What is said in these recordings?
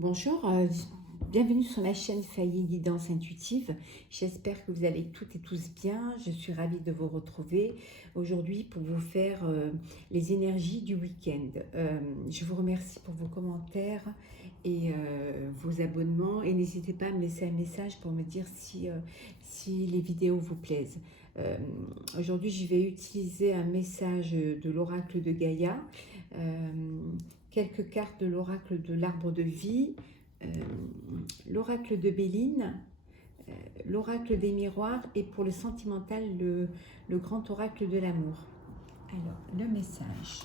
Bonjour, bienvenue sur ma chaîne Faye Guidance Intuitive. J'espère que vous allez toutes et tous bien. Je suis ravie de vous retrouver aujourd'hui pour vous faire les énergies du week-end. Je vous remercie pour vos commentaires et vos abonnements. Et n'hésitez pas à me laisser un message pour me dire si les vidéos vous plaisent. Aujourd'hui, je vais utiliser un message de l'oracle de Gaïa. Quelques cartes de l'oracle de l'arbre de vie, l'oracle de Béline, l'oracle des miroirs et pour le sentimental, le grand oracle de l'amour. Alors, le message.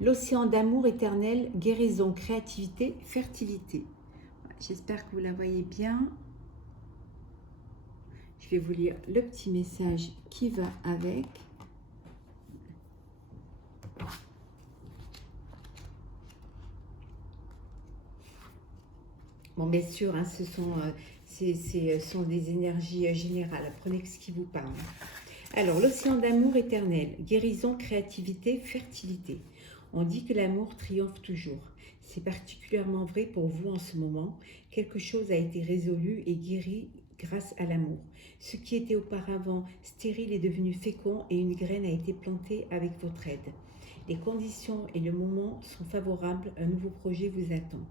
L'océan d'amour éternel, guérison, créativité, fertilité. J'espère que vous la voyez bien. Je vais vous lire le petit message qui va avec. Bon, bien sûr, hein, ce sont des énergies générales. Prenez ce qui vous parle. Alors, l'océan d'amour éternel, guérison, créativité, fertilité. On dit que l'amour triomphe toujours. C'est particulièrement vrai pour vous en ce moment. Quelque chose a été résolu et guéri grâce à l'amour. Ce qui était auparavant stérile est devenu fécond et une graine a été plantée avec votre aide. Les conditions et le moment sont favorables, un nouveau projet vous attend.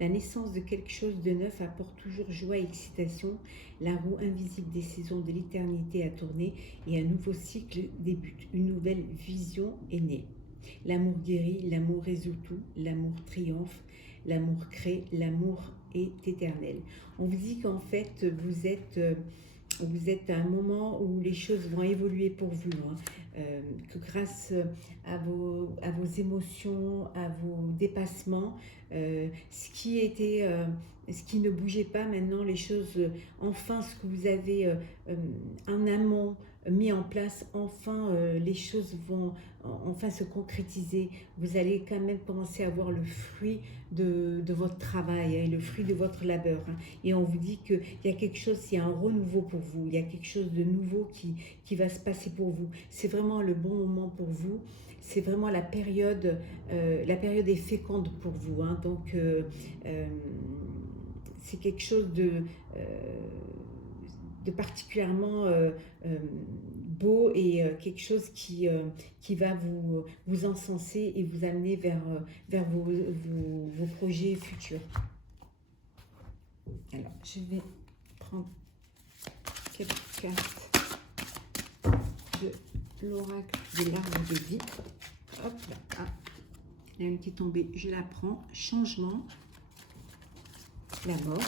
La naissance de quelque chose de neuf apporte toujours joie et excitation. La roue invisible des saisons de l'éternité a tourné et un nouveau cycle débute. Une nouvelle vision est née. L'amour guérit, l'amour résout tout, l'amour triomphe, l'amour crée, l'amour est éternel. On vous dit qu'en fait, vous êtes à un moment où les choses vont évoluer pour vous, que grâce à vos émotions, à vos dépassements, ce qui ne bougeait pas maintenant, les choses, enfin ce que vous avez en amont mis en place, enfin les choses vont enfin se concrétiser. Vous allez quand même commencer à voir le fruit de votre travail et le fruit de votre labeur. Et on vous dit qu'il y a quelque chose, il y a un renouveau pour vous, il y a quelque chose de nouveau qui va se passer pour vous. C'est vraiment le bon moment pour vous. C'est vraiment la période est féconde pour vous. Donc, c'est quelque chose de particulièrement beau et quelque chose qui va vous encenser et vous amener vers vos projets futurs. Alors, je vais prendre quelques cartes de l'oracle de l'arbre de vie. Hop là, ah, il y a une qui est tombée, je la prends. Changement, la mort,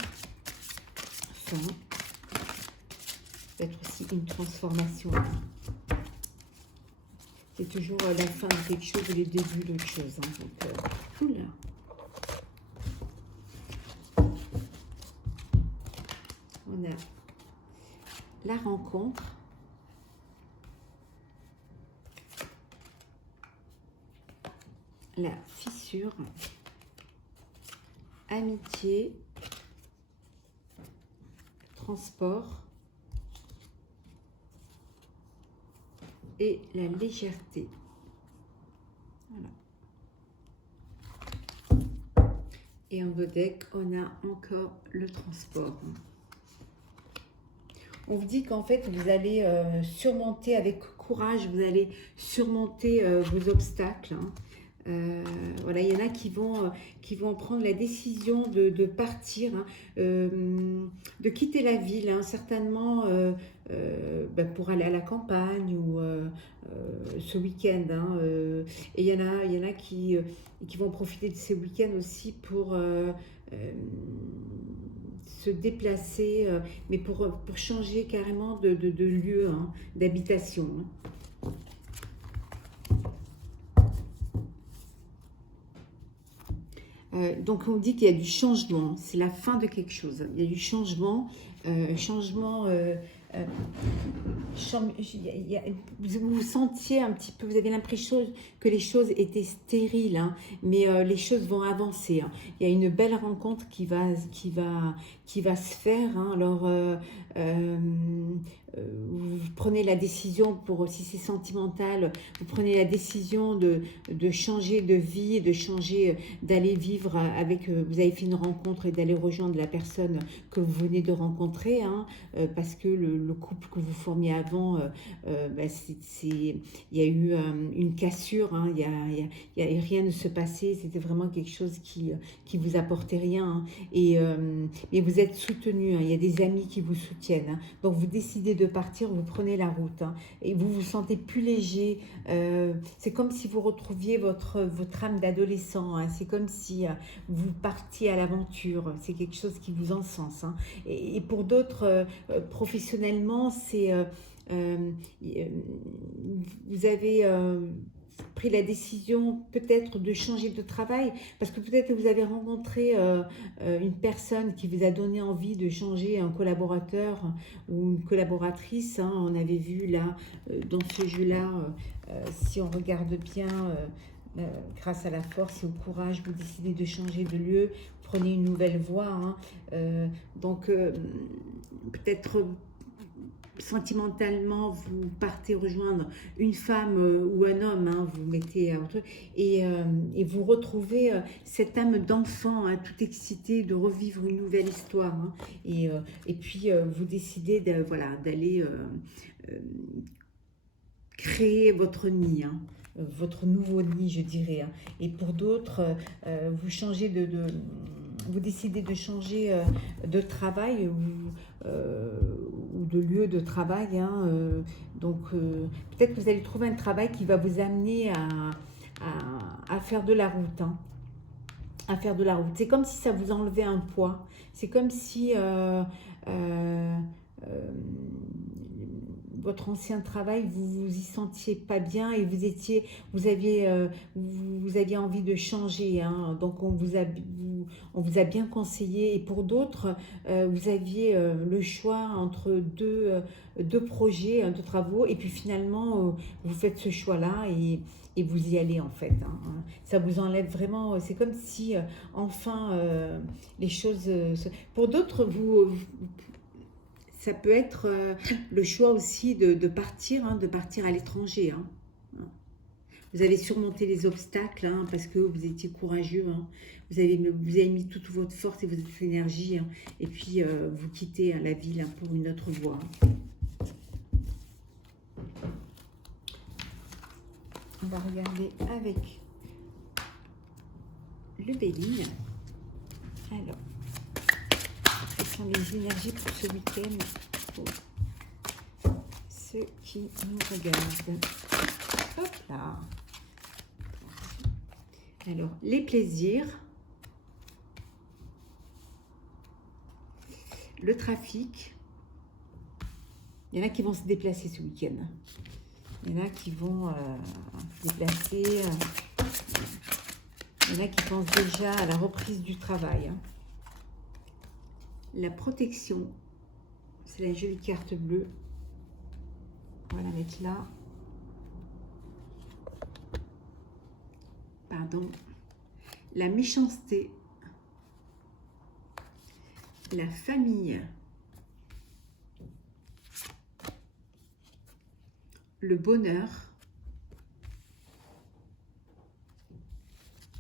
fin, peut-être aussi une transformation. C'est toujours la fin de quelque chose et le début d'autre chose. Donc, oula. On a la rencontre, la fissure, amitié, transport et la légèreté. Voilà. Et en dos deck, on a encore le transport. On vous dit qu'en fait, vous allez surmonter avec courage, vous allez surmonter vos obstacles. Voilà, il y en a qui vont prendre la décision de partir, de quitter la ville, certainement pour aller à la campagne ou ce week-end. Et il y en a qui vont profiter de ces week-ends aussi pour se déplacer, mais pour changer carrément de lieu, d'habitation. Donc on dit qu'il y a du changement, c'est la fin de quelque chose. Il y a du changement, vous vous sentiez un petit peu, vous avez l'impression que les choses étaient stériles, mais les choses vont avancer. Il y a une belle rencontre qui va se faire. Alors vous prenez la décision, pour si c'est sentimental, vous prenez la décision de changer de vie, de changer, d'aller vivre avec, vous avez fait une rencontre et d'aller rejoindre la personne que vous venez de rencontrer, hein, parce que le couple que vous formiez avant, bah, il y a eu une cassure, hein, rien ne se passait, c'était vraiment quelque chose qui vous apportait rien, hein, et vous êtes soutenu, hein, il y a des amis qui vous soutiennent, hein, donc vous décidez de partir, vous prenez la route, hein, et vous vous sentez plus léger, c'est comme si vous retrouviez votre âme d'adolescent, hein, c'est comme si vous partiez à l'aventure, c'est quelque chose qui vous encense, hein, et pour d'autres, professionnellement, c'est vous avez pris la décision peut-être de changer de travail, parce que peut-être que vous avez rencontré une personne qui vous a donné envie de changer, un collaborateur ou une collaboratrice, hein. On avait vu là, dans ce jeu-là, si on regarde bien, grâce à la force et au courage, vous décidez de changer de lieu, prenez une nouvelle voie, hein. Donc peut-être sentimentalement, vous partez rejoindre une femme ou un homme, hein, vous mettez entre eux, et vous retrouvez cette âme d'enfant, hein, tout excité de revivre une nouvelle histoire, hein, et puis vous décidez voilà, d'aller créer votre nid, hein, votre nouveau nid, je dirais, hein. Et pour d'autres, vous changez vous décidez de changer de travail ou de lieu de travail, hein, donc peut-être que vous allez trouver un travail qui va vous amener à faire de la route, hein, à faire de la route. C'est comme si ça vous enlevait un poids, c'est comme si votre ancien travail, vous vous y sentiez pas bien et vous aviez envie de changer, hein. Donc on vous a bien conseillé, et pour d'autres, vous aviez le choix entre deux projets, hein, deux travaux, et puis finalement vous faites ce choix-là et vous y allez en fait, hein. Ça vous enlève vraiment, c'est comme si enfin les choses... Pour d'autres, ça peut être le choix aussi de partir, hein, de partir à l'étranger, hein. Vous avez surmonté les obstacles, hein, parce que vous étiez courageux, hein. Vous avez mis toute votre force et votre énergie, hein, et puis vous quittez, hein, la ville, hein, pour une autre voie. On va regarder avec le Béline. Alors, quelles sont les énergies pour ce week-end pour ceux qui nous regardent? Hop là. Alors, les plaisirs, le trafic. Il y en a qui vont se déplacer ce week-end. Il y en a qui vont se déplacer. Il y en a qui pensent déjà à la reprise du travail, hein. La protection, c'est la jolie carte bleue. On va la mettre là. Pardon. La méchanceté, la famille, le bonheur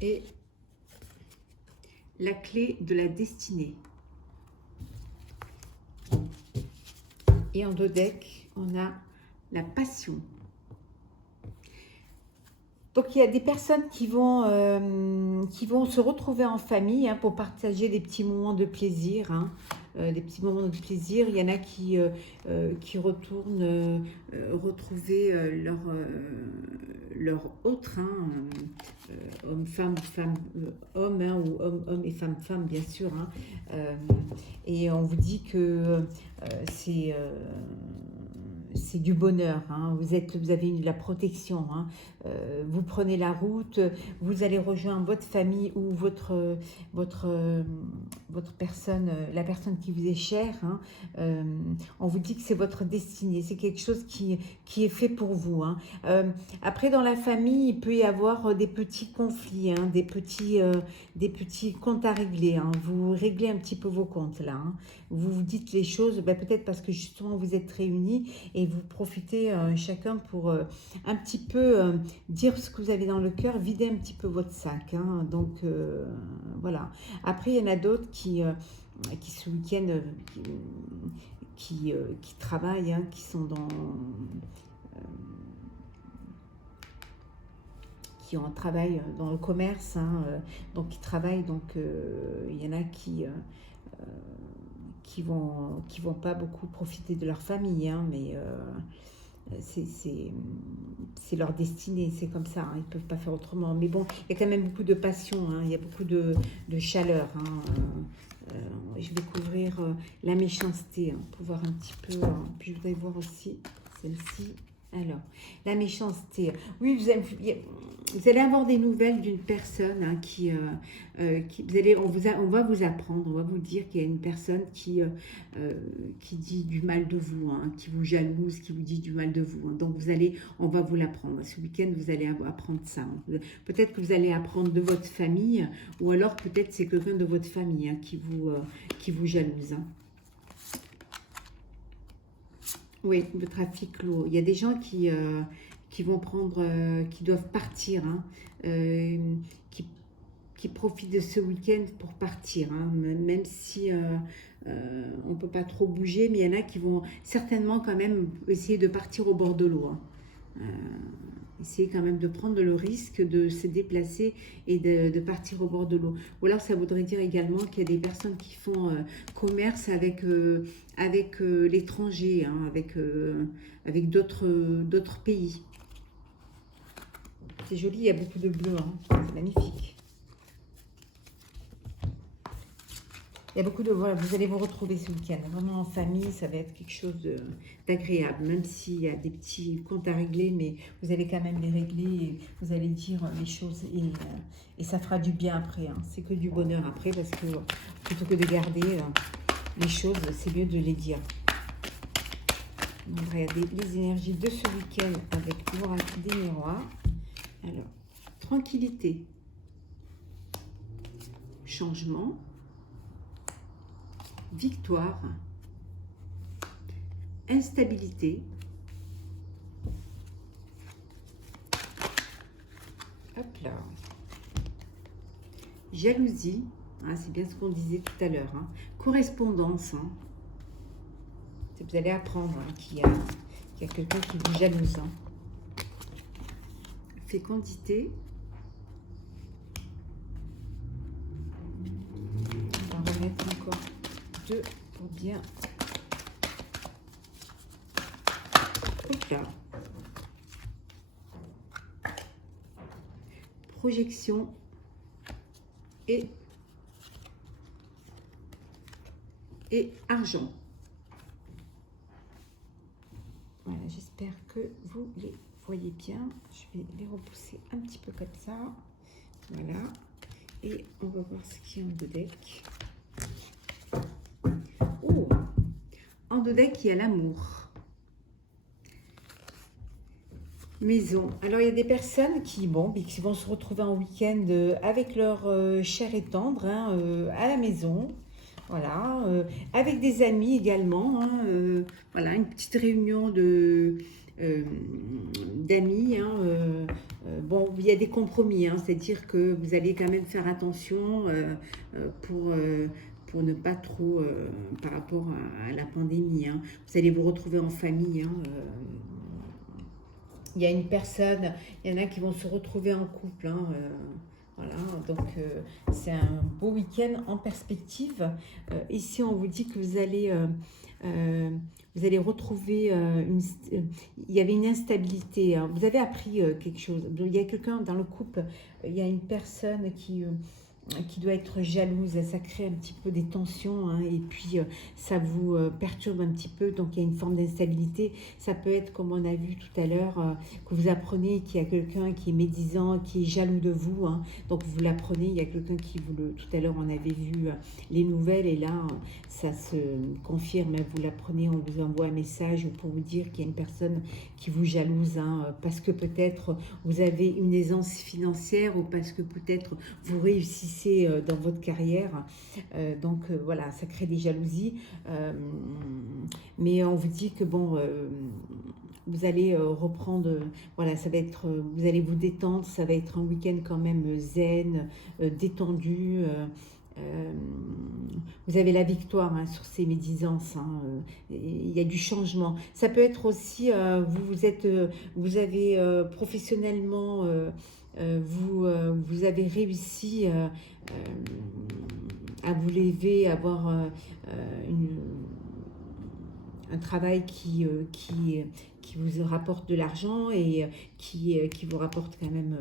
et la clé de la destinée. Et en dos deck, on a la passion. Donc il y a des personnes qui vont se retrouver en famille, hein, pour partager des petits moments de plaisir, hein, des petits moments de plaisir. Il y en a qui retournent retrouver leur autre, hein, homme-femme, femme-homme, hein, ou homme-homme et femme-femme, bien sûr, hein. Et on vous dit que c'est du bonheur, hein. Vous avez de la protection, hein. Vous prenez la route, vous allez rejoindre votre famille ou votre, votre personne, la personne qui vous est chère, hein. On vous dit que c'est votre destinée, c'est quelque chose qui est fait pour vous, hein. Après, dans la famille, il peut y avoir des petits conflits, hein, des petits comptes à régler, hein. Vous réglez un petit peu vos comptes là, hein. Vous vous dites les choses, ben, peut-être parce que justement vous êtes réunis et vous profitez chacun pour un petit peu dire ce que vous avez dans le cœur, vider un petit peu votre sac, hein. Donc voilà. Après, il y en a d'autres qui ce week-end qui travaillent, hein, qui sont qui ont un travail dans le commerce, hein, donc qui travaillent, donc il y en a qui vont pas beaucoup profiter de leur famille, hein, mais c'est leur destinée, c'est comme ça, hein, ils peuvent pas faire autrement. Mais bon, il y a quand même beaucoup de passion, hein, il y a beaucoup de chaleur, hein. Je vais couvrir la méchanceté, hein, pour voir un petit peu, puis je voudrais voir aussi celle-ci. Alors, la méchanceté. Oui, vous allez avoir des nouvelles d'une personne, hein, on va vous apprendre, on va vous dire qu'il y a une personne qui dit du mal de vous, hein, qui vous jalouse, qui vous dit du mal de vous, hein. Donc on va vous l'apprendre. Ce week-end, vous allez apprendre ça, hein. Peut-être que vous allez apprendre de votre famille, ou alors peut-être c'est quelqu'un de votre famille, hein, qui vous jalouse, hein. Oui, le trafic lourd. Il y a des gens qui vont prendre, qui doivent partir, hein, qui profitent de ce week-end pour partir, hein, même si on ne peut pas trop bouger, mais il y en a qui vont certainement quand même essayer de partir au bord de l'eau, hein. Essayer quand même de prendre le risque de se déplacer et de partir au bord de l'eau. Ou alors ça voudrait dire également qu'il y a des personnes qui font commerce avec l'étranger, hein, avec d'autres pays. C'est joli, il y a beaucoup de bleu, hein. C'est magnifique. Il y a beaucoup de... Voilà, vous allez vous retrouver ce week-end. Vraiment en famille, ça va être quelque chose d'agréable. Même s'il y a des petits comptes à régler, mais vous allez quand même les régler et vous allez dire les choses et ça fera du bien après, hein. C'est que du bonheur après parce que plutôt que de garder les choses, c'est mieux de les dire. On va regarder les énergies de ce week-end avec l'oracle des miroirs. Alors, tranquillité, changement, victoire, instabilité, hop là, jalousie, hein, c'est bien ce qu'on disait tout à l'heure, hein, correspondance, hein. Vous allez apprendre, hein, qu'il y a quelqu'un qui vous jalouse, hein. Fécondité, on va remettre encore deux pour bien. Hop là. Projection et argent. Voilà, j'espère que vous les voyez bien. Je vais les repousser un petit peu comme ça. Voilà. Et on va voir ce qu'il y a en deux decks. Oh, en deux decks, il y a l'amour. Maison. Alors, il y a des personnes qui vont se retrouver en week-end avec leur chair et tendre, hein, à la maison. Voilà, avec des amis également, hein, voilà, une petite réunion d'amis, hein, bon, il y a des compromis, hein, c'est-à-dire que vous allez quand même faire attention pour ne pas trop, par rapport à la pandémie, hein. Vous allez vous retrouver en famille, hein, il y a une personne, il y en a qui vont se retrouver en couple, hein, voilà, donc c'est un beau week-end en perspective. Ici, on vous dit que vous allez retrouver il y avait une instabilité, hein. Vous avez appris quelque chose. Il y a quelqu'un dans le couple, il y a une personne qui qui doit être jalouse, ça crée un petit peu des tensions, hein, et puis ça vous perturbe un petit peu, donc il y a une forme d'instabilité. Ça peut être, comme on a vu tout à l'heure, que vous apprenez qu'il y a quelqu'un qui est médisant, qui est jaloux de vous, hein, donc vous l'apprenez, il y a quelqu'un qui vous le... Tout à l'heure, on avait vu les nouvelles, et là, ça se confirme, hein, vous l'apprenez, on vous envoie un message pour vous dire qu'il y a une personne qui vous jalouse, hein, parce que peut-être vous avez une aisance financière, ou parce que peut-être vous réussissez dans votre carrière. Donc voilà, ça crée des jalousies. Mais on vous dit que bon, vous allez reprendre, voilà, ça va être, vous allez vous détendre, ça va être un week-end quand même zen, détendu. Vous avez la victoire, hein, sur ces médisances, hein, il y a du changement. Ça peut être aussi, vous avez professionnellement, vous avez réussi à vous lever, à avoir un travail qui vous rapporte de l'argent, et qui vous rapporte quand même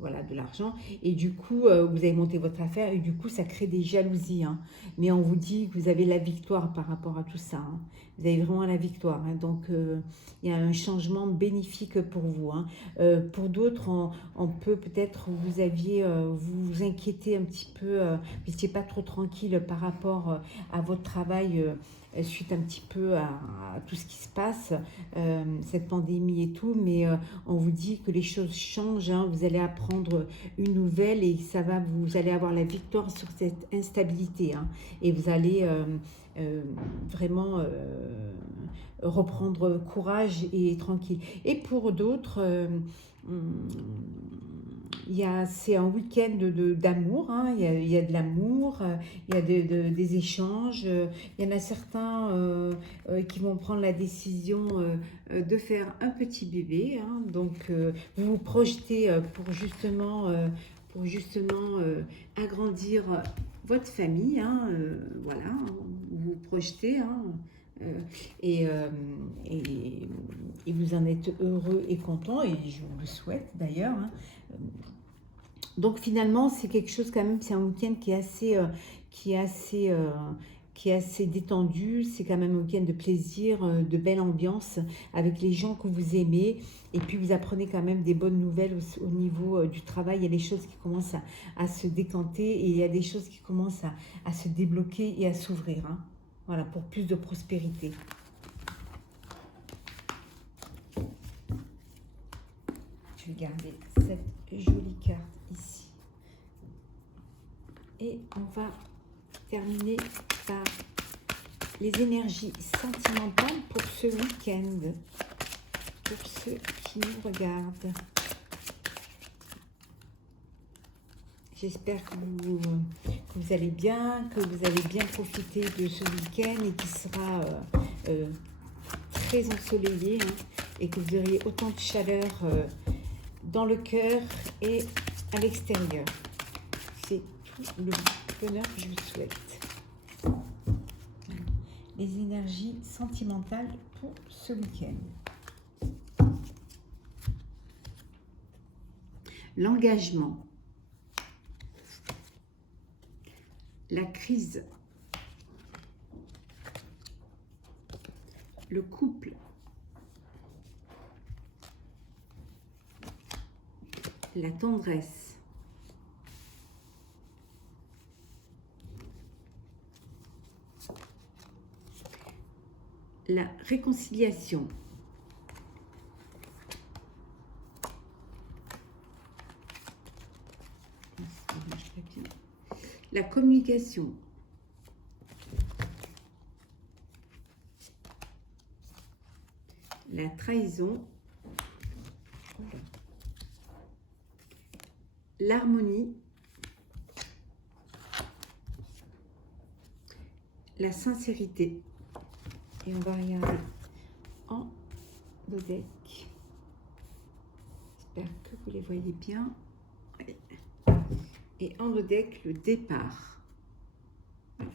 voilà, de l'argent. Et du coup, vous avez monté votre affaire, et du coup, ça crée des jalousies, hein. Mais on vous dit que vous avez la victoire par rapport à tout ça, hein. Vous avez vraiment la victoire, hein. Donc, il y a un changement bénéfique pour vous, hein. Pour d'autres, on peut peut-être, vous vous inquiétez un petit peu, vous n'étiez pas trop tranquille par rapport à votre travail, suite un petit peu à tout ce qui se passe, cette pandémie et tout, mais on vous dit que les choses changent, hein, vous allez apprendre une nouvelle, et vous allez avoir la victoire sur cette instabilité, hein, et vous allez vraiment reprendre courage et tranquille. Et pour d'autres, c'est un week-end d'amour, hein. Il y a de l'amour, il y a des échanges. Il y en a certains qui vont prendre la décision de faire un petit bébé, hein. Donc, vous vous projetez pour justement agrandir votre famille, hein, voilà, vous vous projetez, hein, euh, et, euh, et, et vous en êtes heureux et content, et je vous le souhaite d'ailleurs, hein. Donc finalement, c'est quelque chose quand même, c'est un week-end qui est assez, qui est assez détendu. C'est quand même un week-end de plaisir, de belle ambiance avec les gens que vous aimez. Et puis vous apprenez quand même des bonnes nouvelles au niveau du travail. Il y a des choses qui commencent à se décanter, et il y a des choses qui commencent à se débloquer et à s'ouvrir, hein. Voilà, pour plus de prospérité. Je vais garder cette jolie carte ici. Et on va terminer par les énergies sentimentales pour ce week-end, pour ceux qui nous regardent. J'espère que vous allez bien, que vous allez bien profiter de ce week-end, et qui sera très ensoleillé, hein, et que vous auriez autant de chaleur dans le cœur et à l'extérieur. C'est tout le bonheur que je vous souhaite. Les énergies sentimentales pour ce week-end. L'engagement. La crise. Le couple. La tendresse. La réconciliation. La communication. La trahison. L'harmonie. La sincérité. Et on va regarder en le deck. J'espère que vous les voyez bien. Et en le deck, le départ. Voilà.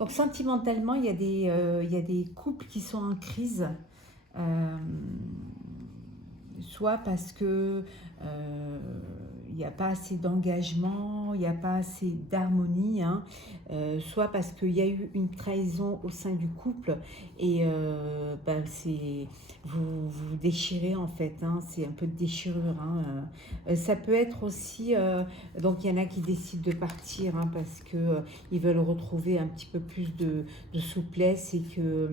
Donc sentimentalement, il y a des couples qui sont en crise. Soit parce que il n'y a pas assez d'engagement, il n'y a pas assez d'harmonie, hein, soit parce qu'il y a eu une trahison au sein du couple et ben, vous déchirez en fait, hein, c'est un peu de déchirure. Hein, ça peut être aussi, donc il y en a qui décident de partir hein, parce que ils veulent retrouver un petit peu plus de souplesse et que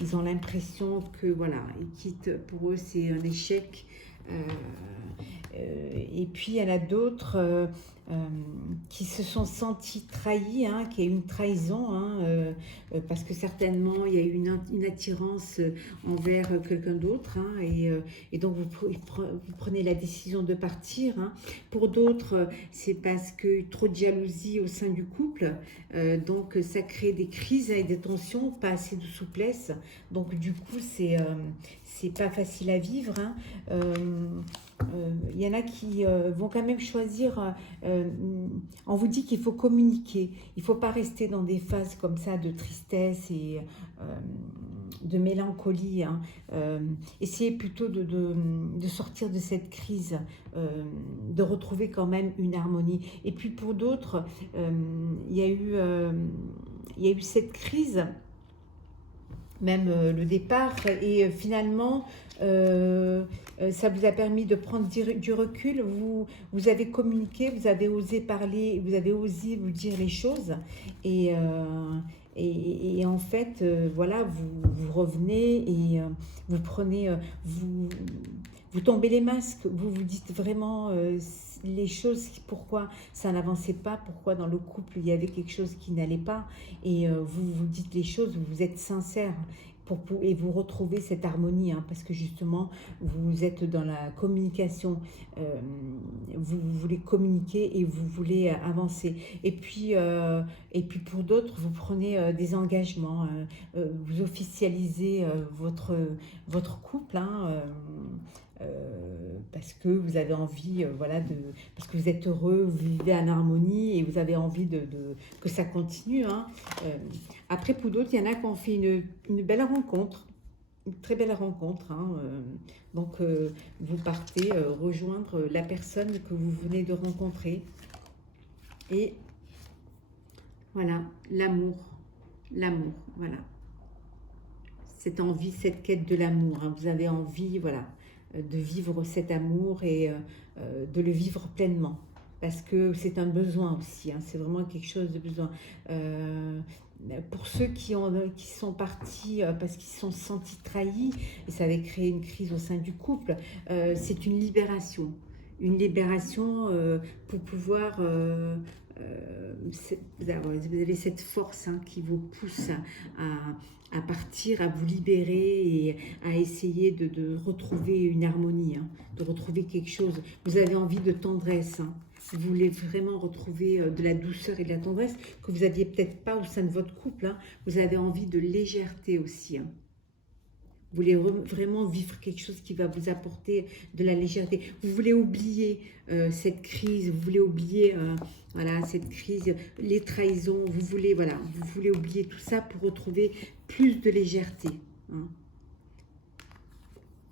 ils ont l'impression que voilà, ils quittent, pour eux c'est un échec. Et puis il y en a d'autres qui se sont sentis trahis, hein, qu'il y a eu une trahison, hein, parce que certainement il y a eu une attirance envers quelqu'un d'autre, hein, et donc vous prenez la décision de partir. Hein. Pour d'autres, c'est parce que trop de jalousie au sein du couple, donc ça crée des crises et des tensions, pas assez de souplesse, donc du coup c'est pas facile à vivre. Hein. Il y en a qui vont quand même choisir, on vous dit qu'il faut communiquer, il ne faut pas rester dans des phases comme ça de tristesse et de mélancolie. Hein. Essayez plutôt de sortir de cette crise, de retrouver quand même une harmonie. Et puis pour d'autres, il y a eu cette crise, même le départ, et finalement ça vous a permis de prendre du recul, vous avez communiqué, vous avez osé parler, vous avez osé vous dire les choses et en fait voilà, vous revenez et vous prenez, vous tombez les masques, vous vous dites vraiment les choses, pourquoi ça n'avançait pas, pourquoi dans le couple il y avait quelque chose qui n'allait pas, et vous vous dites les choses, vous êtes sincère et vous retrouvez cette harmonie, hein, parce que justement vous êtes dans la communication, vous voulez communiquer et vous voulez avancer. Et puis pour d'autres, vous prenez des engagements, vous officialisez votre couple, hein, parce que vous avez envie, voilà, parce que vous êtes heureux, vous vivez en harmonie et vous avez envie que ça continue. Hein. Après, pour d'autres, il y en a qui ont fait une belle rencontre, une très belle rencontre. Hein. Donc, vous partez rejoindre la personne que vous venez de rencontrer. Et voilà, l'amour, voilà. Cette envie, cette quête de l'amour. Hein. Vous avez envie, voilà, de vivre cet amour et de le vivre pleinement. Parce que c'est un besoin aussi, hein, c'est vraiment quelque chose de besoin. Pour ceux qui sont partis parce qu'ils se sont sentis trahis, et ça avait créé une crise au sein du couple, c'est une libération. Une libération pour pouvoir... vous avez cette force, hein, qui vous pousse à partir, à vous libérer et à essayer de retrouver une harmonie, hein, de retrouver quelque chose. Vous avez envie de tendresse, hein. Vous voulez vraiment retrouver de la douceur et de la tendresse que vous n'aviez peut-être pas au sein de votre couple. Hein. Vous avez envie de légèreté aussi. Hein. Vous voulez vraiment vivre quelque chose qui va vous apporter de la légèreté. Vous voulez oublier cette crise, vous voulez oublier voilà, cette crise, les trahisons, vous voulez oublier tout ça pour retrouver plus de légèreté. Hein.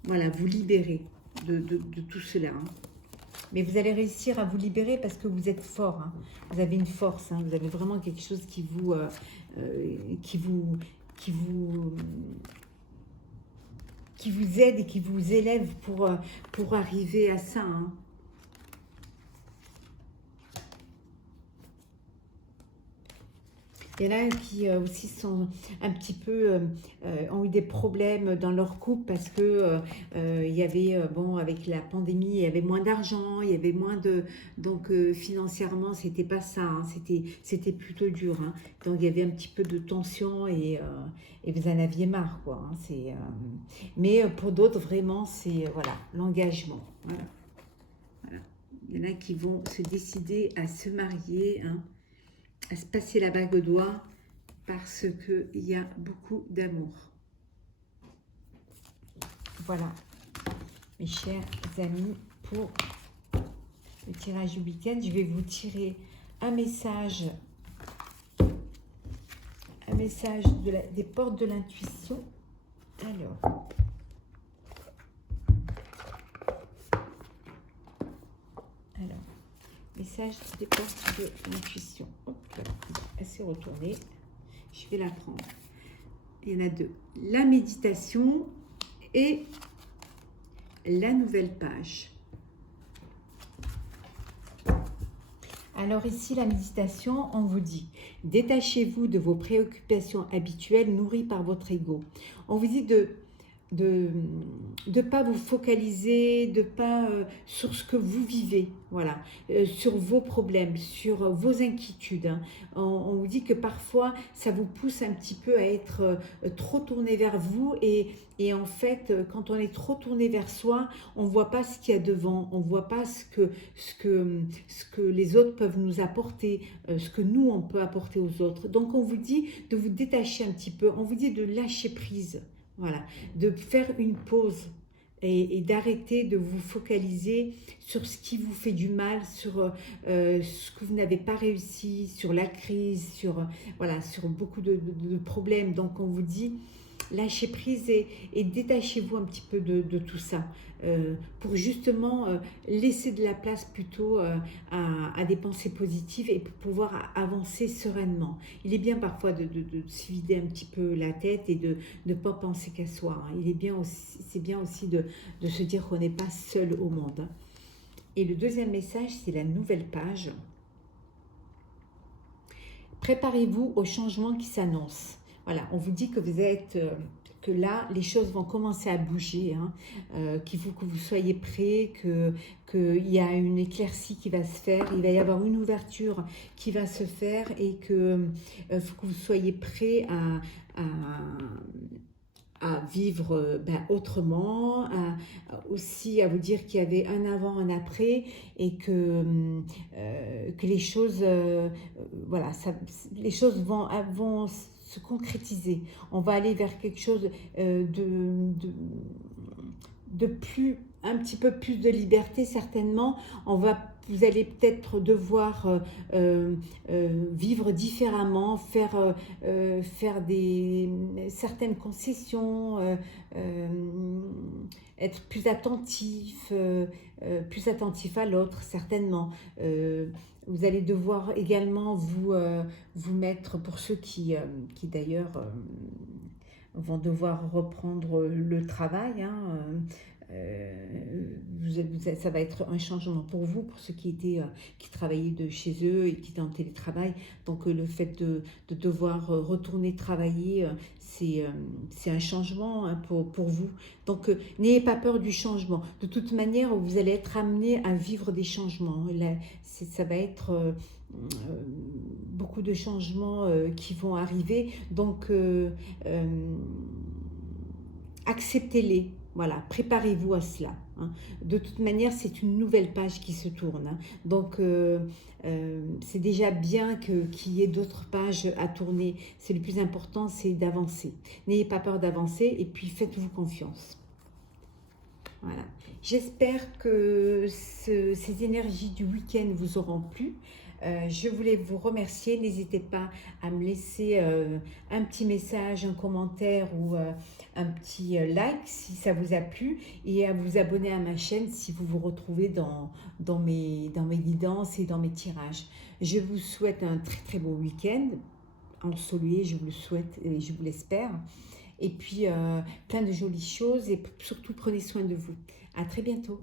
Voilà, vous libérer de tout cela. Hein. Mais vous allez réussir à vous libérer parce que vous êtes fort. Hein. Vous avez une force, hein. Vous avez vraiment quelque chose qui vous aide et qui vous élève pour arriver à ça. Hein. Il y en a qui aussi sont un petit peu, ont eu des problèmes dans leur couple parce que il y avait, bon, avec la pandémie, il y avait moins d'argent, il y avait moins de... Donc financièrement, c'était pas ça, hein, c'était plutôt dur. Hein. Donc il y avait un petit peu de tension et vous en aviez marre, quoi. Hein, mais pour d'autres, vraiment, c'est voilà, l'engagement. Voilà. Voilà. Il y en a qui vont se décider à se marier, hein, à se passer la bague au doigt parce qu'il y a beaucoup d'amour. Voilà, mes chers amis, pour le tirage du week-end, je vais vous tirer un message des portes de l'intuition. Alors, Message qui déporte de l'intuition. Hop là, elle s'est retournée. Je vais la prendre. Il y en a deux. La méditation et la nouvelle page. Alors ici, la méditation, on vous dit, détachez-vous de vos préoccupations habituelles nourries par votre ego. On vous dit de pas vous focaliser, de pas sur ce que vous vivez, voilà, sur vos problèmes, sur vos inquiétudes. Hein. On vous dit que parfois, ça vous pousse un petit peu à être trop tourné vers vous et en fait, quand on est trop tourné vers soi, on ne voit pas ce qu'il y a devant, on ne voit pas ce que les autres peuvent nous apporter, ce que nous, on peut apporter aux autres. Donc, on vous dit de vous détacher un petit peu, on vous dit de lâcher prise. Voilà, de faire une pause et d'arrêter de vous focaliser sur ce qui vous fait du mal, sur ce que vous n'avez pas réussi, sur la crise, voilà, sur beaucoup de problèmes. Donc on vous dit, lâchez prise et détachez-vous un petit peu de tout ça pour justement laisser de la place plutôt à des pensées positives et pour pouvoir avancer sereinement. Il est bien parfois de se vider un petit peu la tête et de ne pas penser qu'à soi. Hein. C'est bien aussi de se dire qu'on n'est pas seul au monde. Hein. Et le deuxième message, c'est la nouvelle page. Préparez-vous au changement qui s'annonce. Voilà, on vous dit que vous êtes, que là, les choses vont commencer à bouger, hein, qu'il faut que vous soyez prêts, qu'il y a une éclaircie qui va se faire, il va y avoir une ouverture qui va se faire et que faut que vous soyez prêts à vivre autrement, aussi à vous dire qu'il y avait un avant, un après, et que les choses, voilà, les choses vont se concrétiser. On va aller vers quelque chose de plus, un petit peu plus de liberté certainement. Vous allez peut-être devoir vivre différemment, faire certaines concessions, être plus attentif à l'autre certainement. Vous allez devoir également vous mettre, pour ceux qui d'ailleurs vont devoir reprendre le travail, hein, ça va être un changement pour vous, pour ceux qui travaillaient de chez eux et qui étaient en télétravail. Donc le fait de devoir retourner travailler, c'est un changement, hein, pour vous. Donc n'ayez pas peur du changement. De toute manière, vous allez être amené à vivre des changements. Là, ça va être beaucoup de changements qui vont arriver. Donc acceptez-les. Voilà, préparez-vous à cela. Hein. De toute manière, c'est une nouvelle page qui se tourne. Hein. Donc, c'est déjà bien qu'il y ait d'autres pages à tourner. C'est le plus important, c'est d'avancer. N'ayez pas peur d'avancer et puis faites-vous confiance. Voilà. J'espère que ces énergies du week-end vous auront plu. Je voulais vous remercier. N'hésitez pas à me laisser un petit message, un commentaire ou un petit like si ça vous a plu et à vous abonner à ma chaîne si vous vous retrouvez dans mes guidances et dans mes tirages. Je vous souhaite un très très beau week-end ensoleillé, je vous le souhaite et je vous l'espère. Et puis plein de jolies choses et surtout prenez soin de vous. À très bientôt.